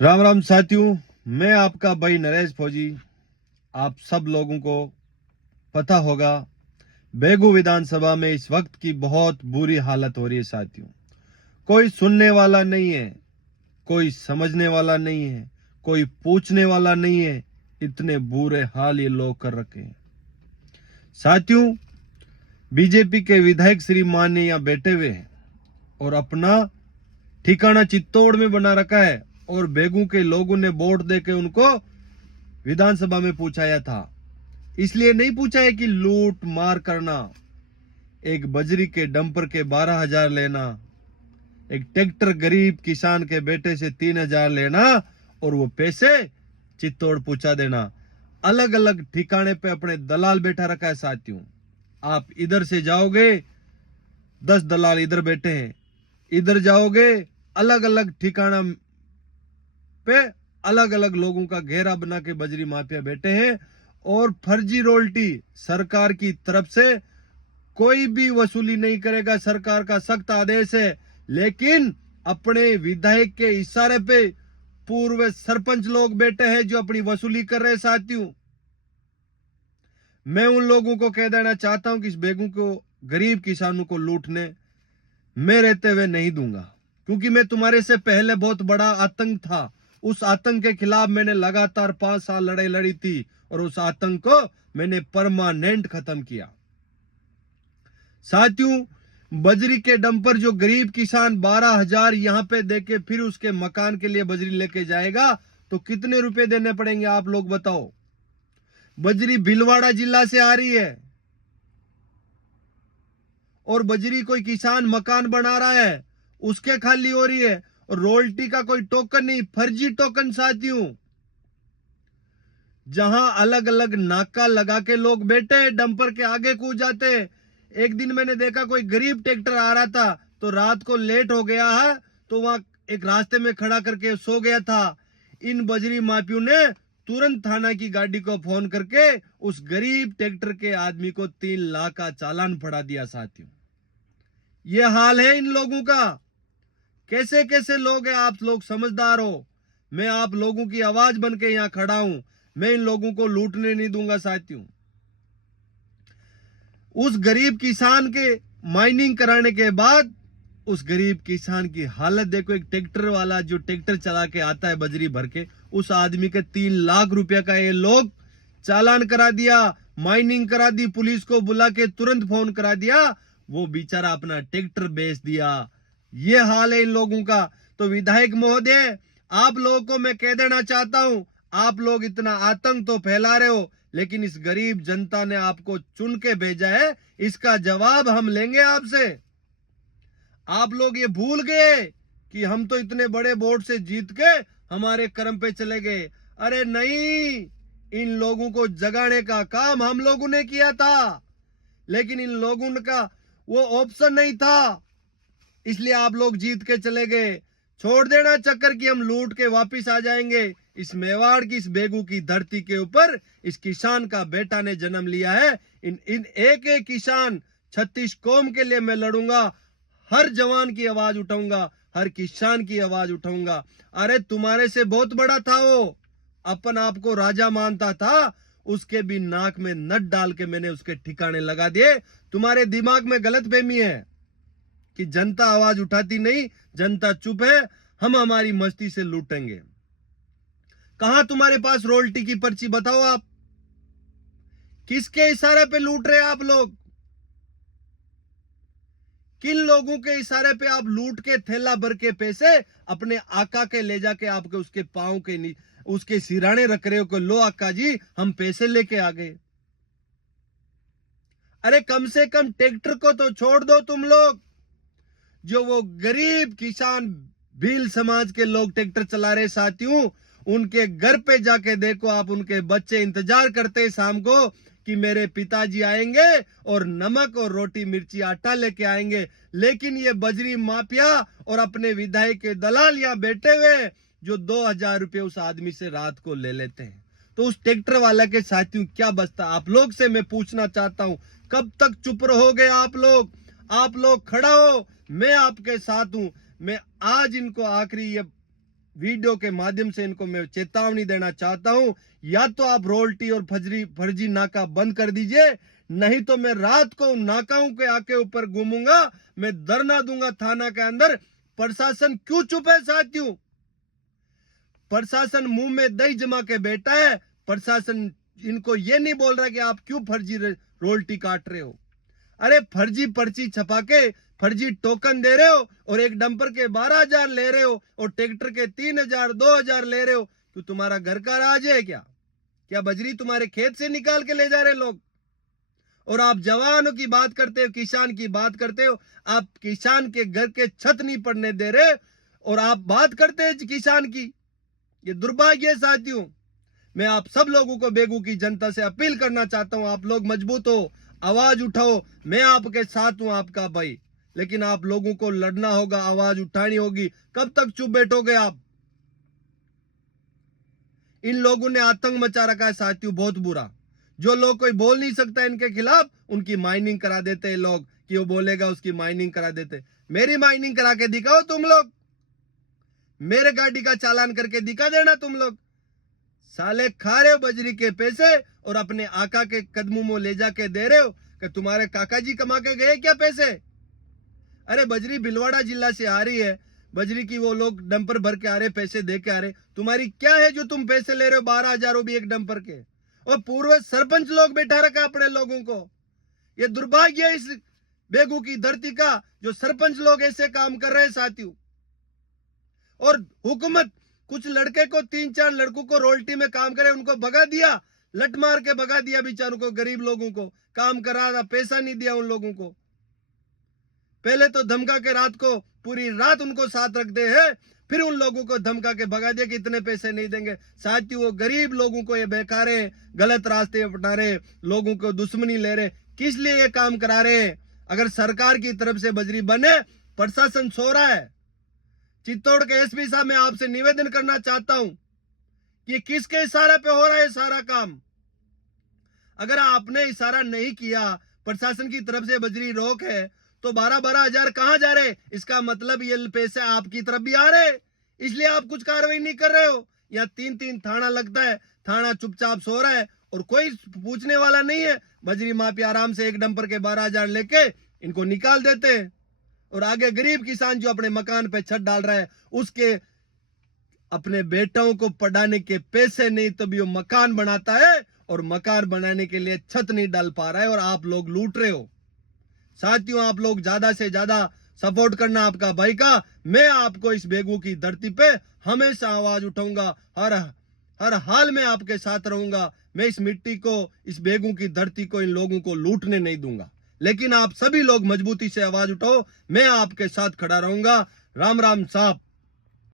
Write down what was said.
राम राम साथियों, मैं आपका भाई नरेश फौजी। आप सब लोगों को पता होगा, बेगू विधानसभा में इस वक्त की बहुत बुरी हालत हो रही है साथियों। कोई सुनने वाला नहीं है, कोई समझने वाला नहीं है, कोई पूछने वाला नहीं है। इतने बुरे हाल ये लोग कर रखे हैं साथियों। बीजेपी के विधायक श्री मान यहाँ बैठे हुए हैं और अपना ठिकाना चित्तौड़ में बना रखा है, और बेगू के लोगों ने वोट देके उनको विधानसभा में पूछाया था। इसलिए नहीं पूछा है कि लूट मार करना, एक बजरी के डंपर के 12,000 लेना, एक ट्रैक्टर गरीब किसान के बेटे से 3,000 लेना और वो पैसे चित्तौड़ पहुंचा देना। अलग अलग ठिकाने पे अपने दलाल बैठा रखा है साथियों। आप इधर से जाओगे 10 दलाल इधर बैठे हैं, इधर जाओगे अलग अलग ठिकाना पे अलग अलग लोगों का घेरा बना के बजरी माफिया बैठे हैं और फर्जी रॉयल्टी सरकार की तरफ से कोई भी वसूली नहीं करेगा। सरकार का सख्त आदेश है, लेकिन अपने विधायक के इशारे पे पूर्व सरपंच लोग बैठे हैं जो अपनी वसूली कर रहे हैं साथियों। मैं उन लोगों को कह देना चाहता हूं कि इस बेगू को, गरीब किसानों को लूटने मैं रहते हुए नहीं दूंगा, क्योंकि मैं तुम्हारे से पहले बहुत बड़ा आतंक था। उस आतंक के खिलाफ मैंने लगातार 5 साल लड़ाई लड़ी थी और उस आतंक को मैंने परमानेंट खत्म किया साथियों। बजरी के डंपर जो गरीब किसान 12,000 यहां पे देके फिर उसके मकान के लिए बजरी लेके जाएगा, तो कितने रुपए देने पड़ेंगे आप लोग बताओ। बजरी भीलवाड़ा जिला से आ रही है और बजरी कोई किसान मकान बना रहा है, उसके खाली हो रही है, और रॉयल्टी का कोई टोकन नहीं, फर्जी टोकन साथियों। जहां अलग अलग नाका लगा के लोग बैठे डंपर के आगे कूद जाते। एक दिन मैंने देखा कोई गरीब ट्रैक्टर आ रहा था, तो रात को लेट हो गया है, तो वहां एक रास्ते में खड़ा करके सो गया था। इन बजरी माफियों ने तुरंत थाना की गाड़ी को फोन करके उस गरीब ट्रैक्टर के आदमी को 3 लाख का चालान पड़ा दिया साथियों। ये हाल है इन लोगों का। कैसे कैसे लोग हैं, आप लोग समझदार हो। मैं आप लोगों की आवाज बन के यहां खड़ा हूं। मैं इन लोगों को लूटने नहीं दूंगा साथियों। उस गरीब किसान के माइनिंग कराने के बाद उस गरीब किसान की हालत देखो। एक ट्रैक्टर वाला जो ट्रैक्टर चला के आता है बजरी भर के, उस आदमी के 3 लाख रुपया का ये लोग चालान करा दिया, माइनिंग करा दी, पुलिस को बुला के तुरंत फोन करा दिया, वो बेचारा अपना ट्रैक्टर बेच दिया। ये हाल है इन लोगों का। तो विधायक महोदय, आप लोगों को मैं कह देना चाहता हूं, आप लोग इतना आतंक तो फैला रहे हो, लेकिन इस गरीब जनता ने आपको चुन के भेजा है, इसका जवाब हम लेंगे आपसे। आप लोग ये भूल गए कि हम तो इतने बड़े वोट से जीत के हमारे कर्म पे चले गए। अरे नहीं, इन लोगों को जगाने का काम हम लोगों ने किया था, लेकिन इन लोगों का वो ऑप्शन नहीं था, इसलिए आप लोग जीत के चले गए। छोड़ देना चक्कर कि हम लूट के वापिस आ जाएंगे। इस मेवाड़ की, इस बेगू की धरती के ऊपर इस किसान का बेटा ने जन्म लिया है। इन एक एक किसान 36 कौम के लिए मैं लड़ूंगा। हर जवान की आवाज उठाऊंगा, हर किसान की आवाज उठाऊंगा। अरे तुम्हारे से बहुत बड़ा था वो, अपन आपको राजा मानता था, उसके भी नाक में नट डाल के मैंने उसके ठिकाने लगा दिए। तुम्हारे दिमाग में गलतफहमी है कि जनता आवाज उठाती नहीं, जनता चुप है, हम हमारी मस्ती से लूटेंगे। कहां तुम्हारे पास रॉयल्टी की पर्ची, बताओ आप। किसके इशारे पे लूट रहे हैं आप लोग? किन लोगों के इशारे पे आप लूट के थैला भर के पैसे अपने आका के ले जाके आपके उसके पांव के उसके सिराने रख रहे हो कि लो आका जी, हम पैसे लेके आ गए। अरे कम से कम ट्रैक्टर को तो छोड़ दो तुम लोग। जो वो गरीब किसान भील समाज के लोग ट्रैक्टर चला रहे साथियों, उनके घर पे जाके देखो आप, उनके बच्चे इंतजार करते शाम को कि मेरे पिताजी आएंगे और नमक और रोटी मिर्ची आटा लेके आएंगे। लेकिन ये बजरी माफिया और अपने विधायक के दलाल यहां बैठे हुए जो 2,000 रुपये उस आदमी से रात को ले लेते हैं। तो उस ट्रैक्टर वाला के साथियों क्या बचता? आप लोग से मैं पूछना चाहता हूं, कब तक चुप रहोगे आप लोग? आप लोग खड़ा हो, मैं आपके साथ हूं। मैं आज इनको आखिरी ये वीडियो के माध्यम से इनको मैं चेतावनी देना चाहता हूं, या तो आप रोल्टी और फर्जी नाका बंद कर दीजिए, नहीं तो मैं रात को उन नाकाओं के आके ऊपर घूमूंगा, मैं धरना दूंगा थाना के अंदर। प्रशासन क्यों चुप है साथियों? प्रशासन मुंह में दही जमा के बैठा है। प्रशासन इनको ये नहीं बोल रहा कि आप क्यों फर्जी रोल्टी काट रहे हो। अरे फर्जी पर्ची छपा के फर्जी टोकन दे रहे हो और एक डंपर के 12,000 ले रहे हो और ट्रैक्टर के 3,000 2,000 ले रहे हो, तो तुम्हारा घर का राज है क्या? क्या बजरी तुम्हारे खेत से निकाल के ले जा रहे लोग? और आप जवानों की बात करते हो, किसान की बात करते हो, आप किसान के घर के छत नहीं पड़ने दे रहे और आप बात करते हैं किसान की। ये दुर्भाग्य है साथियों। मैं आप सब लोगों को, बेगू की जनता से अपील करना चाहता हूं, आप लोग मजबूत हो, आवाज उठाओ। मैं आपके साथ हूं, आपका भाई, लेकिन आप लोगों को लड़ना होगा, आवाज उठानी होगी। कब तक चुप बैठोगे आप? इन लोगों ने आतंक मचा रखा है साथियों, बहुत बुरा। जो लोग कोई बोल नहीं सकता इनके खिलाफ, उनकी माइनिंग करा देते हैं लोग, कि वो बोलेगा उसकी माइनिंग करा देते। मेरी माइनिंग करा के दिखाओ तुम लोग, मेरे गाड़ी का चालान करके दिखा देना तुम लोग। साले खा रहे हो बजरी के पैसे और अपने आका के कदमों में ले जाके दे रहे हो कि तुम्हारे काका जी कमा के गए क्या पैसे? अरे बजरी भिलवाड़ा जिला से आ रही है, बजरी की वो लोग डंपर भर के आ रहे, पैसे दे के आ रहे। तुम्हारी क्या है जो तुम पैसे ले रहे हो 12,000 भी एक डंपर के? और पूर्व सरपंच लोग बैठा रखा अपने लोगों को। ये दुर्भाग्य है इस बेगू की धरती का, जो सरपंच लोग ऐसे काम कर रहे हैं साथियों। और हुकूमत कुछ लड़के को, 3-4 लड़कों को रोल्टी में काम करे, उनको भगा दिया, लट मार के भगा दिया बेचारों को, गरीब लोगों को काम करा रहा, पैसा नहीं दिया उन लोगों को। पहले तो धमका के रात को पूरी रात उनको साथ रखते हैं, फिर उन लोगों को धमका के भगा दिया कि इतने पैसे नहीं देंगे। साथियों वो गरीब लोगों को ये बहका रहे, गलत रास्ते अपना रहे, लोगों को दुश्मनी ले रहे। किस लिए ये काम करा रहे हैं? अगर सरकार की तरफ से बजरी बने, प्रशासन सो रहा है। चित्तौड़ के एसपी साहब, मैं आपसे निवेदन करना चाहता हूं कि किसके इशारे पे हो रहा है सारा काम। अगर आपने इशारा नहीं किया, प्रशासन की तरफ से बजरी रोक है, तो 12-12 हजार कहां जा रहे? इसका मतलब ये पैसे आपकी तरफ भी आ रहे, इसलिए आप कुछ कार्रवाई नहीं कर रहे हो। या 3-3 थाना लगता है, थाना चुपचाप सो रहा है और कोई पूछने वाला नहीं है। बजरी माफिया आराम से एक डंपर के 12,000 लेके इनको निकाल देते हैं और आगे गरीब किसान जो अपने मकान पे छत डाल रहा है, उसके अपने बेटों को पढ़ाने के पैसे नहीं, तभी वो मकान बनाता है और मकान बनाने के लिए छत नहीं डाल पा रहा है और आप लोग लूट रहे हो। साथियों आप लोग ज्यादा से ज्यादा सपोर्ट करना आपका भाई का। मैं आपको इस बेगू की धरती पे हमेशा आवाज उठाऊंगा, हर हाल में आपके साथ रहूंगा। मैं इस मिट्टी को, इस बेगू की धरती को, इन लोगों को लूटने नहीं दूंगा। लेकिन आप सभी लोग मजबूती से आवाज उठाओ, मैं आपके साथ खड़ा रहूंगा। राम राम साहब।